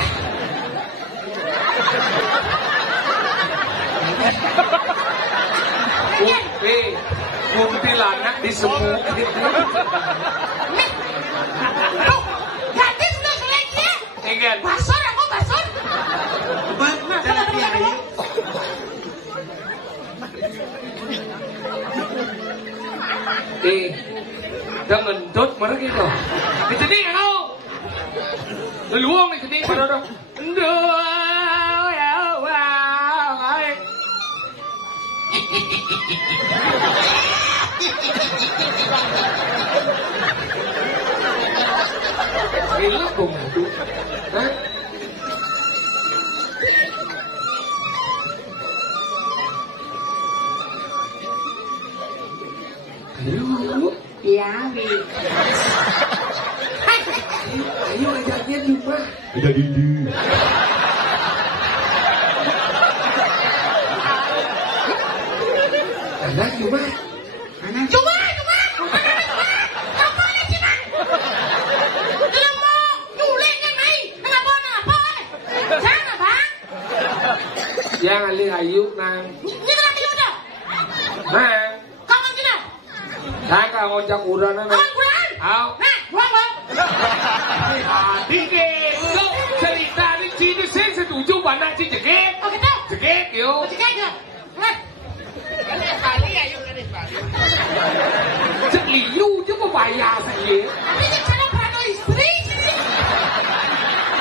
Kuntilanak di semua. Tuh, gratis tuh seleknya. Ingat. Basur aku basur. Cara dia, ayu. Jangan dot mana gitu. Di sini kau. Luang di sini pada dong. Gila dong itu. Ayo. Iya, Wi. Ayo ajaknya di rumah. Udah dulu. Anak cuma. Cuma. Apa ni sih nak? Lemo, nyulik kan mai. Kenapa apa? Jangan bang. Yang alih ayu nang. Ini lagi udah. Nang. Kamu tidak? Nang kau ngojak uran nang. Kamu pulang. Au. Nah, buang. Dikit. Cerita ni sini saya setuju banyak sih jeket. Oh gitu. Jeket yo. Cekak je. Nah, Garis Bali ayu garis Bali. Sekeliu je kau bayar saya. tapi dia cara perano istri.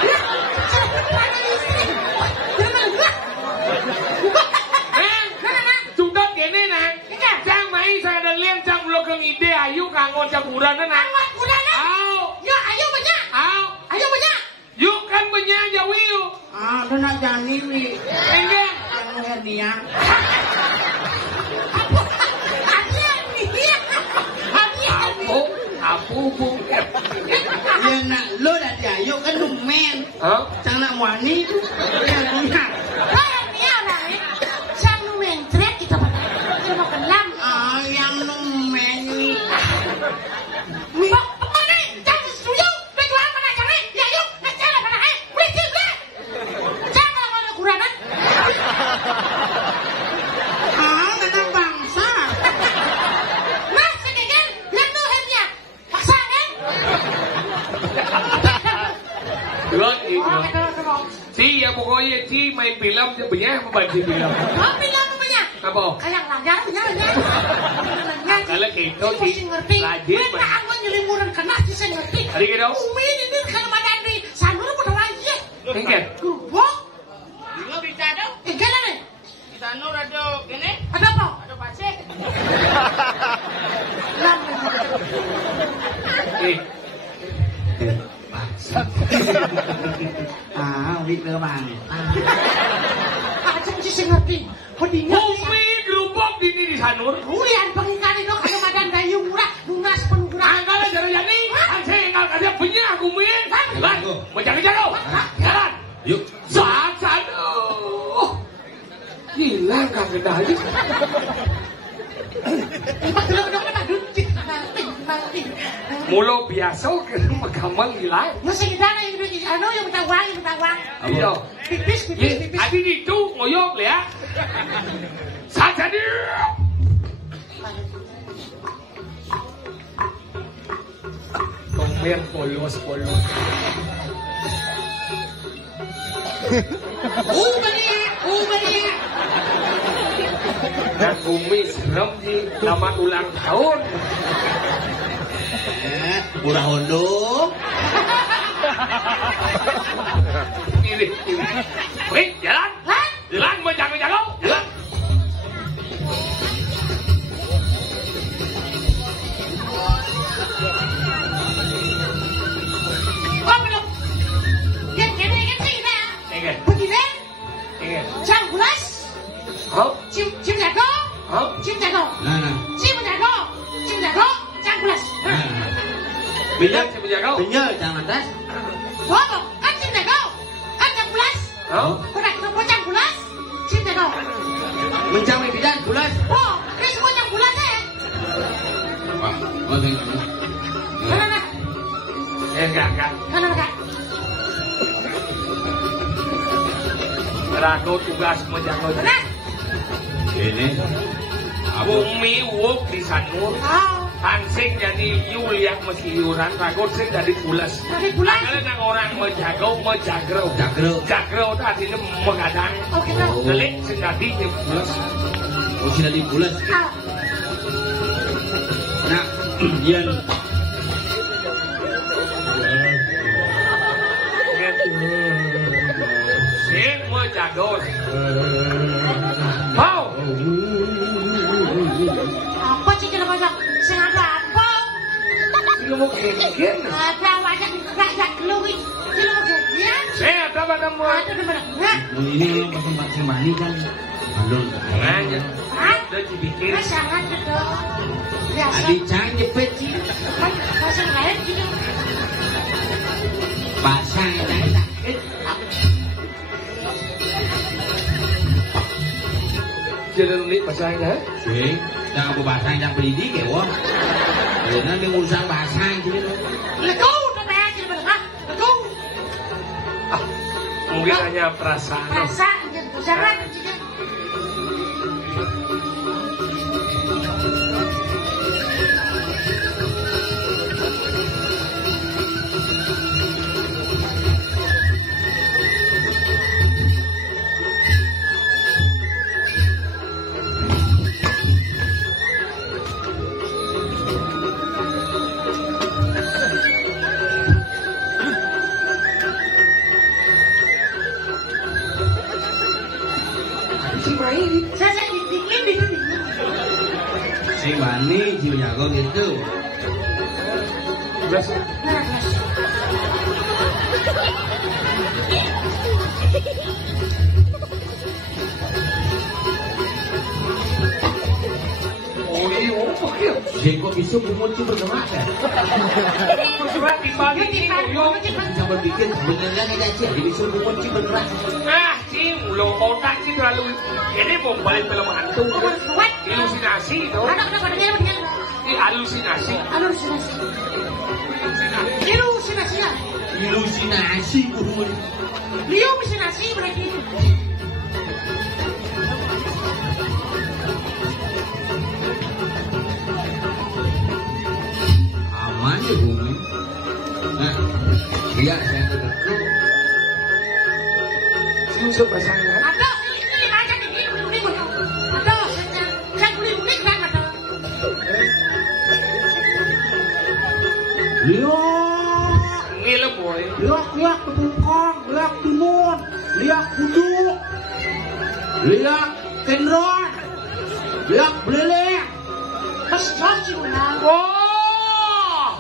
Ya, cara perano istri. Jangan lupa. Nang. Chúng ta kể nên này. Trang máy saya ada liang trang blog yang ide uranan. Angkat uranan. Au. Ya, ayo banyak. Au. Ayo banyak. Yuk kan banyak jawi yuk. Ah, lu nak jani wi. Enggak. Yang hernia. Apu bu. Ya nak lu dah jayu kan lu men. Hah? Sang nak wani yang lihat. Yang lu men ni. Si ya pokoknya si main film dia punya apa bantu film? Apa? Kalau gitu si rajin Hari gitu? Enggak. Lu bisa dong? Kita nur ada gini? Ada apa? Ada pasir. Ah, wik le bang. Aceng sih ngerti. Pedinya Bumi gerubuk di ini di Sanur. Ulian pengikan itu kalau madan dayung murah, lunas penuh murah. Angkal aja jadi, saya angkal aja punya aku min. Lan, mau jalan. Jalan. Yuk. Saat. Gila nggak kena aja. Mulo biasa ke magaman gila. Masih kita yang minta uang. Iya. Pipis. Adi itu ngoyok ya. Saat jadi. Tomer polos. Ubania. Dan bumi serem di nama ulang tahun. Murah hondo. Ini. Wih, jalan. Jalan, mau jago. Jalan. Chim jago. Cangkulas. Binyak si penjaga. Benyol jangan tas. Bobo, kan chim jago. Kan cangkulas. Udah, kamu cangkulas. Chim jago. Mencari bidan bulan. Oh, ini semua cangkulas ya. Mana? Enggak. Mana? Rago tugas menjaga. Mana? Ini. Bumi wuk di Sanur. Hansing jadi yuliak meski yuran, ragot sing jadi pulas. Dari bulan. Kalau nang orang menjagrau. Jagrau itu artinya mengadang. Oh, gitu. Delik sing jadi pulas. Oh, sudah di bulan. Nah, Ian. Sing menjago. Mau. Apa sih kalau banyak? Sing ada apa? Sing mau geng. Ada banyak rakyat keluwi. Sing mau geng. Saya ada pada mau. Ada di mana? Ini masing-masing mani kan. Balon. Nanya. Hah? Udah dibikin. Sangat gitu. Biasa. Adi cang jepit sih. Pasang lain gitu. Pasang dan sakit. Jangan ulit pasangnya. Sing, jangan apa pasang yang belidik ya wah. Karena dia ngurusan pasang gitu. Lego, coba aja bener. Lego. Mungkin hanya perasaan. Perasaan gitu. Jangan gitu. Si Bani jiwa jago gitu. Belas. Oh iya, Jadi kok bisa kumut itu bergerak ya? bergerak di pagi ini, Bisa berpikir beneran aja sih, jadi bisa kumut itu bergerak. nah, Cing, lo otak sih terlalu ini mau balik film hantu. Ilusinasi, dong. Halusinasi. Ilusinasi kumut. Ilusinasi berarti. Aman ya bumi. Nah, iya saya terdekat. Susah pasangan. Ada, ini macam ini, ada, saya kulit kan ada. Ngelem boy. Liak ke bungkong, liak timun, liak buduk, liak kendron, liak beleleng. Mas Josi ulang. Wah.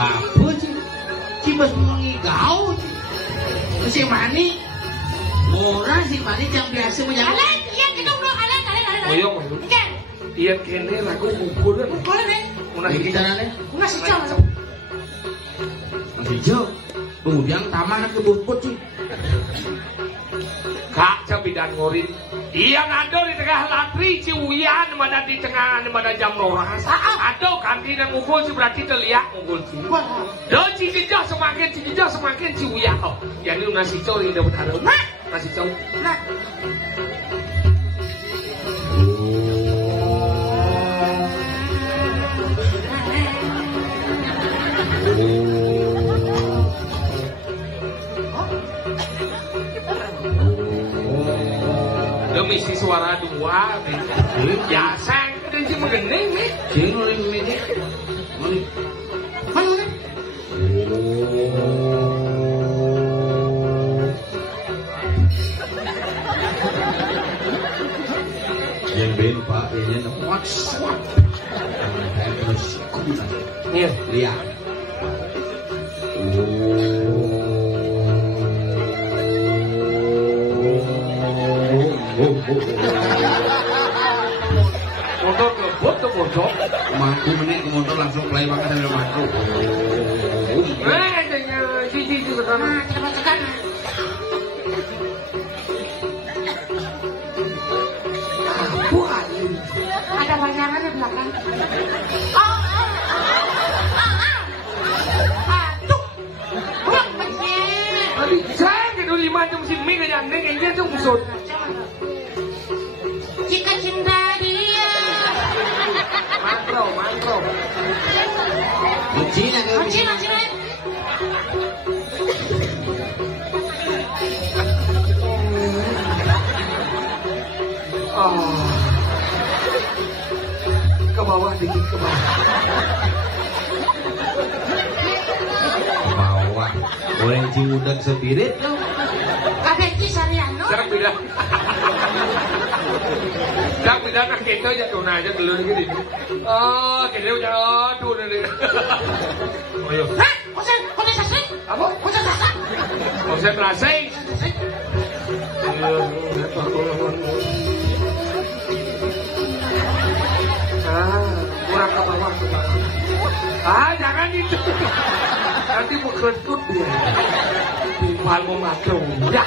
Apa sih? Cibas mengigau. Si Mani, orang si Mani yang biasa menjaga. Iya kene lagu ngumpul. Una Gitaranya Masih jauh. masih jauh. Kemudian taman ke bukut sih. Kak cabidan ngorin. Iya ngado di tengah latri Ciuyan mana di tengah mana jam roras. Ado kanti dan ngumpul sih berarti terlihat ngumpul sih. Do cijijah semakin Ciuyan. Oh, jadi nasi cowok ini dapat ada. Nasi cowok. Demi si suara dua, ya sang dan si mengening nih. Jangan ini. Mana? Yang ben Pak ini kuat. Terus kuda. Nih, Lihat. motor ngebut tuh motor. Mampu menit ke motor langsung play banget dari mampu. Dengan cici itu sekarang. Kita masukkan. Ada bayangan di belakang. Aduh, buang mencet. Tadi saya gitu 5 jam si mie kayak neng enggak tuh musut. Jika cinta dia. Mantro. Cina ke Cina. Ke bawah dikit ke bawah. bawah. Boleh ciudak spirit lo. Kabeh iki sariano. Sekarang beda. Sekarang beda nak kita aja tuh aja dulu gini. Oh, kita udah aduh nih. Ayo. Hah? Konsentrasi? Apa? Konsentrasi? Konsentrasi. Kurang ke bawah. Jangan itu. Nanti mau kentut dia. Timbal mau macam. Ya,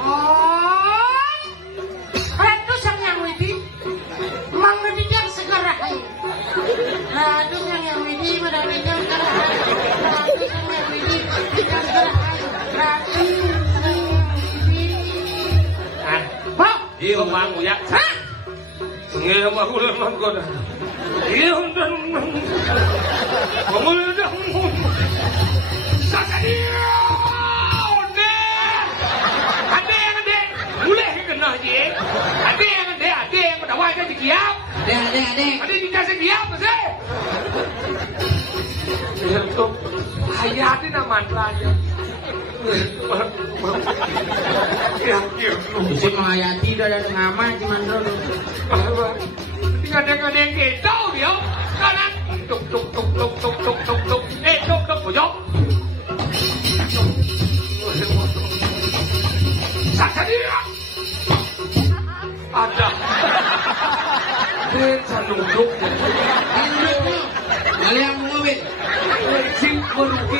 Oh. Itu sang yang widi. Mang widi yang segera hai. Itu sang yang widi pada widi segera hai. Itu sang yang widi yang segera hai. Iya, mang ya. Nggih aku lemah kok. Iya, dan kamu udah sakit dia. Ada yang boleh kena je. Ada yang pada wajah dikiap. Ada. Ada dikasih kiap sih. Untuk hayatin mantranya. Bisa menghayati dah dan ngamat di mantra tu. Kadang-kadang kita dia kanan tuk tuk tuk tuk tuk tuk tuk tuk tuk tuk bojok. Saka dia. Ada. Desa duduk. Kalian bunga be. Sing merugi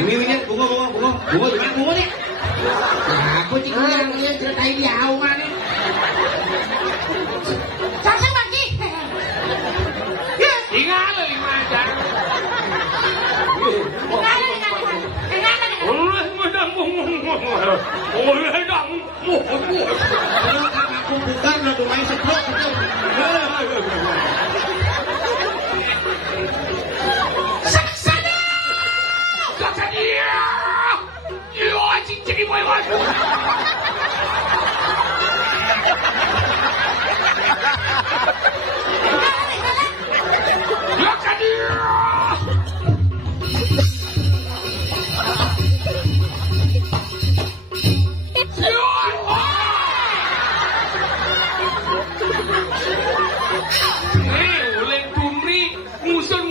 Minyak bunga jangan bunga deh. Aku tinggal ngeliat ceritain di hawa nih. Saya lagi. Tinggal 5 jam. Aku bukan lo main seblok itu. Saksana! Saksania! Yo, cincin boy.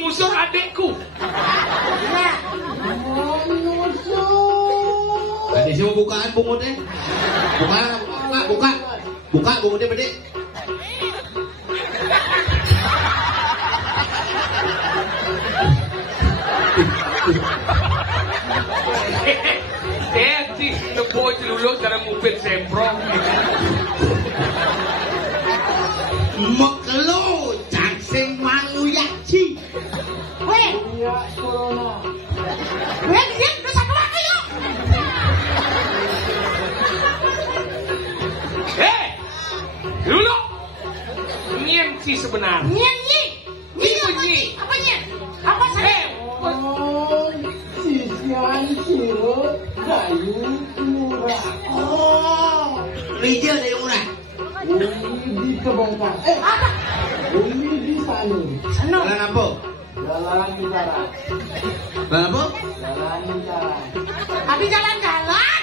Ngusur adekku. Tadi semua bukaan bungutnya. Buka bungutnya bedek. Sih, nebo celuluk cara mobil semprong. Mekelo jangsing manguyaci. Weh, Iya, corona. dia dosa keluar ayo. Dulu Nyenci sebenarnya. Nyanyi. Apanya? Apa saya? Oh, sisian sirut kayu murah. Oh. Rijal dari murah. Ini dikebongkar. Apa? Ini di sana. Sano. Jalan apa? Jalan utara. Jalan apa? Jalan utara. Abi jalan-jalan.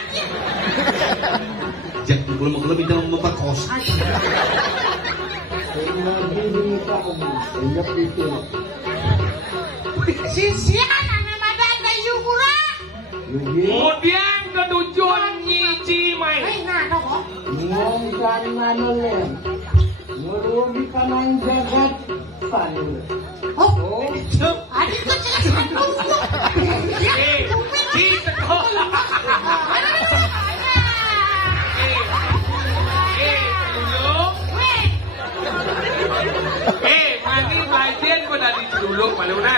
Jangan belum kita memperkosa. Energi diminta kamu. Ingat itu. Sisian anak madan kayu murah. Kemudian ke tujuan Nyici Mai. Nah, dong. Ngomongkan manolen. Merugikan jagat panel. Oh. Adik kecil satu. Di sekolah. Mani belajar kau dari dulu mana?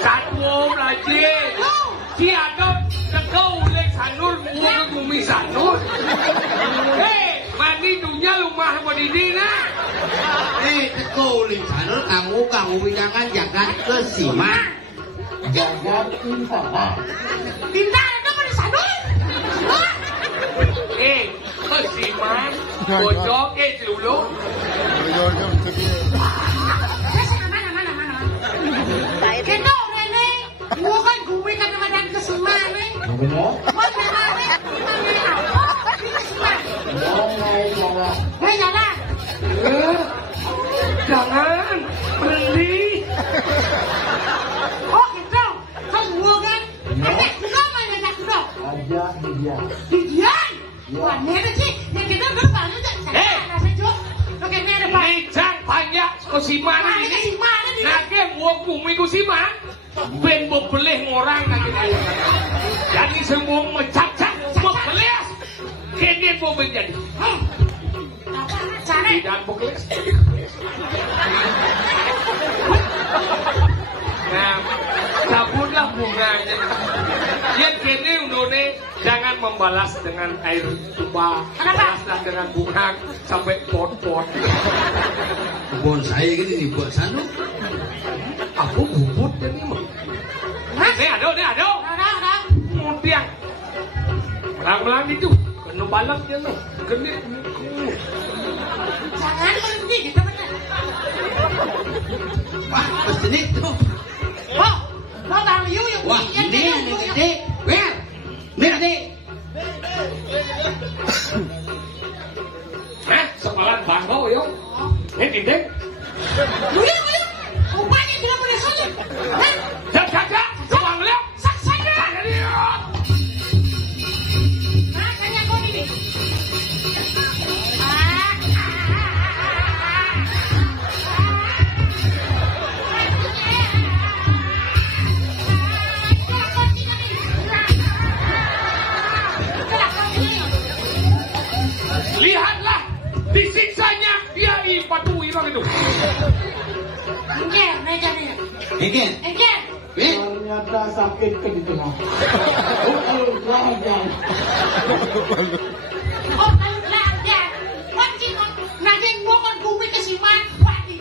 Satu belajar. Si ada tekau oleh sanur muka bumi sanur. Mani dunia rumah mau di dina. Tekau lisanul kamu bidangan jagat ke Sima. Jagat insana. Bintang itu mau di sanur. Kesiman, bojok, dulu. Kita Rene, gua kan gue kan madan ke Simane. Benar? Gua Simane, Simane apa? Ini Simane. Naik jalan. Hei jalan. Jangan berhenti. Oh gitu. Kan gua kan. Anak kuda mana anak kuda? Aja dia. Didian. Wah nene sih. Yang kita berbalik aja. Nasi cuk. Oke ini ada pak. Nicang banyak kesiman Ini ini. Simane nih. Nake buang bumi kusiman. Ben bebeleh orang lagi. Jadi semua mencacak, bebeleh. Kene mau menjadi. Apa? Cara. Dan bebeleh. Nah, cabutlah bunganya. Yang kene undone jangan membalas dengan air tuba. Balaslah dengan bunga sampai pot-pot. Bon saya gini nih buat sanu. Aku bubut jadi mah. Ini ada. Ada. Kemudian belang-belang itu kena balap dia tuh. Genit. Jangan berhenti kita benar. Wah, pasti tuh. Oh, Nó bảo yêu yêu. Wah, ini yang gede. Wer. Nih, Dik. Hah, sekolah bangau yo. Dinding. Dulu. Rupanya tidak boleh saja. Jak. Sewang lihat. Saja. Nah, kayaknya kau ini. Lihatlah, disiksanya dia dipatuhi orang itu. Engken. Ternyata sakit ke di tengah. Belajar. Oh, kalau belajar. Wajib naging bukan bumi kesiman. Wajib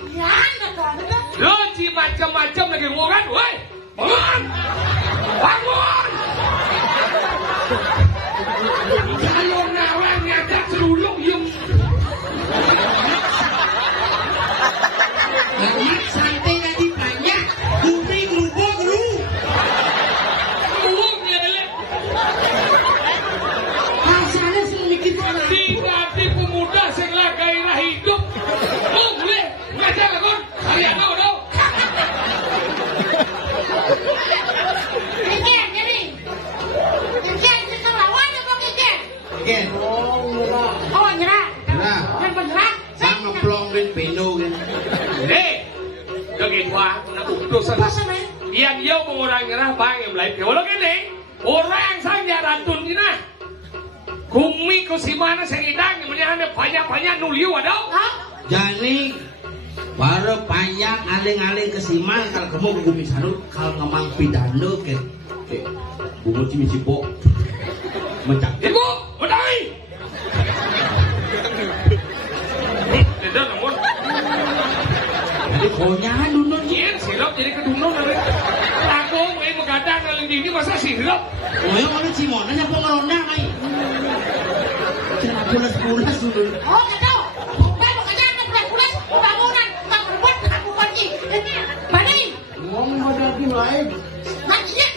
Lo macam-macam lagi ngoran, woi. Bangun. Ayo nawang nyadar selulung yung. Mat santai tadi banyak. Kuping lubuk lu. Lubuknya adalah Asalnya sedikit orang. tiba-tiba pemuda yang lah gairah hidup. Boleh ngajar kon. Kalian tahu dong. Engken. Oh, nyerah. Nyerah. Kan beneran. Sama plong dan peno kan. Hei, lagi wah, nak utus Apa sama? yang dia orang nyerah bang yang lain. Kalau gini, orang saja rantun ni nah. Kumi ko si mana sa idang, yang banyak nuliu ada. Hah? Jadi baru panjang aling-aling kesiman kalau kamu ke bumi sanut kalau ngemang pidano ke bumbu cimicipo mencak. Ibu, bedai. Tidak namun. Jadi konyahan dulu Iya, silap jadi kedunung nanti. Aku main begadang kalau ini masa silap. oh yang mana cimona nyapa ngeronda mai kena pulas dulu Oh, kata. Bukan makanya anak bulan bangunan, bangun aku pergi. Bani, Ngomong ada di lain. maksudnya